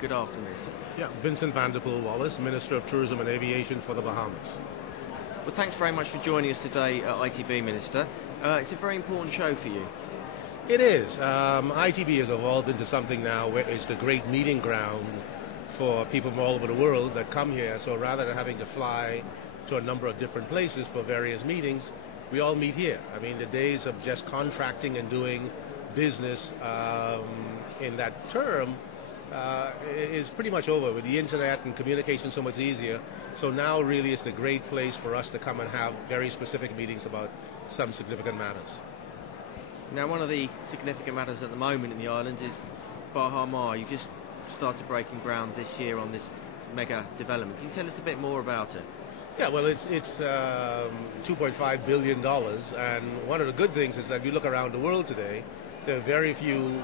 Good afternoon. Yeah, Vincent Vanderpool-Wallace, Minister of Tourism and Aviation for the Bahamas. Well, thanks very much for joining us today, ITB Minister. It's a very important show for you. It is. ITB has evolved into something now where it's the great meeting ground for people from all over the world that come here. So rather than having to fly to a number of different places for various meetings, we all meet here. I mean, the days of just contracting and doing business in that term is pretty much over. With the internet and communication so much easier. So now really it's the great place for us to come and have very specific meetings about some significant matters. Now, one of the significant matters at the moment in the island is Bahamas. You've just started breaking ground this year on this mega development. Can you tell us a bit more about it? Yeah, well, it's $2.5 billion, and one of the good things is that if you look around the world today, there are very few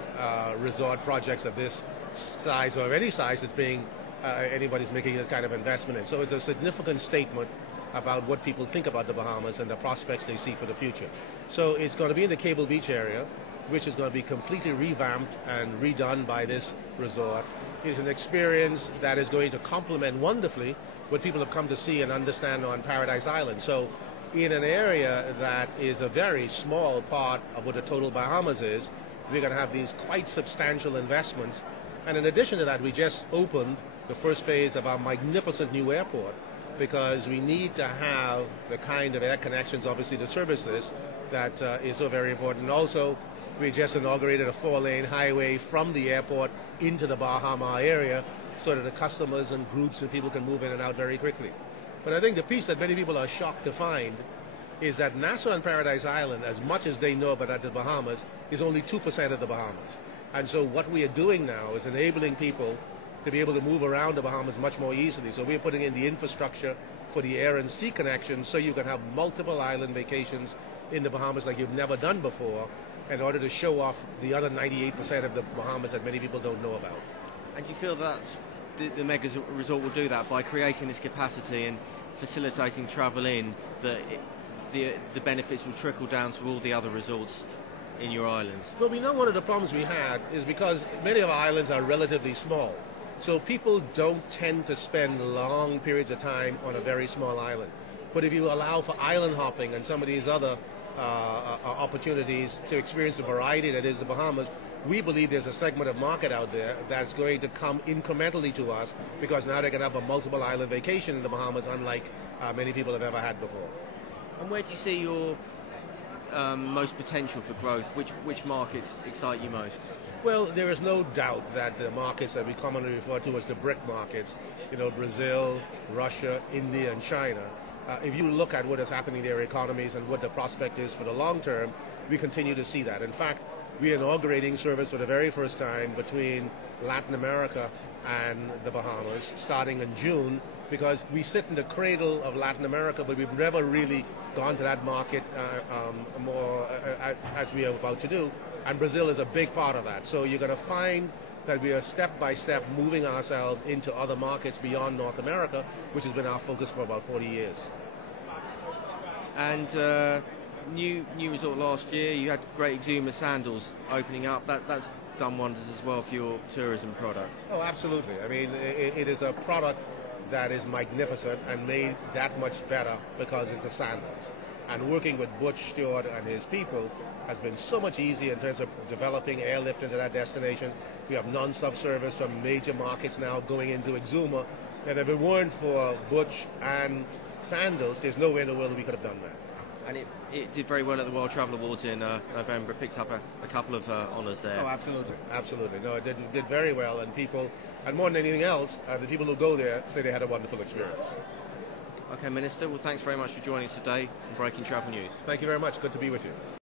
resort projects of this size or of any size that's being anybody's making this kind of investment in. So it's a significant statement about what people think about the Bahamas and the prospects they see for the future. So it's going to be in the Cable Beach area, which is going to be completely revamped and redone by this resort. It's an experience that is going to complement wonderfully what people have come to see and understand on Paradise Island. So in an area that is a very small part of what the total Bahamas is, we're going to have these quite substantial investments. And in addition to that, we just opened the first phase of our magnificent new airport, because we need to have the kind of air connections, obviously, to service this that is so very important. And also, we just inaugurated a 4-lane highway from the airport into the Bahamas area so that the customers and groups and people can move in and out very quickly. But I think the piece that many people are shocked to find is that Nassau and Paradise Island, as much as they know about the Bahamas, is only 2% of the Bahamas. And so what we are doing now is enabling people to be able to move around the Bahamas much more easily. So we're putting in the infrastructure for the air and sea connections so you can have multiple island vacations in the Bahamas like you've never done before, in order to show off the other 98% of the Bahamas that many people don't know about. And do you feel that the mega resort will do that by creating this capacity and facilitating travel in, that the benefits will trickle down to all the other resorts in your islands? Well, we know one of the problems we had is because many of our islands are relatively small. So people don't tend to spend long periods of time on a very small island. But if you allow for island hopping and some of these other opportunities to experience the variety that is the Bahamas, we believe there's a segment of market out there that's going to come incrementally to us, because now they can have a multiple island vacation in the Bahamas, unlike many people have ever had before. And where do you see your most potential for growth? Which markets excite you most? Well, there is no doubt that the markets that we commonly refer to as the BRIC markets, Brazil, Russia, India, and China, if you look at what is happening in their economies and what the prospect is for the long term, we continue to see that. In fact, we are inaugurating service for the very first time between Latin America and the Bahamas starting in June, because we sit in the cradle of Latin America, but we've never really gone to that market more as we are about to do. And Brazil is a big part of that. So you're going to find that we are step by step moving ourselves into other markets beyond North America, which has been our focus for about 40 years. And new resort last year, you had great Exuma sandals opening up. That's done wonders as well for your tourism products. Oh, absolutely. I mean, it is a product that is magnificent and made that much better because it's a sandals. And working with Butch Stewart and his people has been so much easier in terms of developing airlift into that destination. We have non-stop service from major markets now going into Exuma. And if it weren't for Butch and sandals, there's no way in the world that we could have done that. And it did very well at the World Travel Awards in November. It picked up a couple of honours there. Oh, absolutely. Absolutely. No, it did very well. And people, and more than anything else, the people who go there say they had a wonderful experience. Okay, Minister. Well, thanks very much for joining us today on Breaking Travel News. Thank you very much. Good to be with you.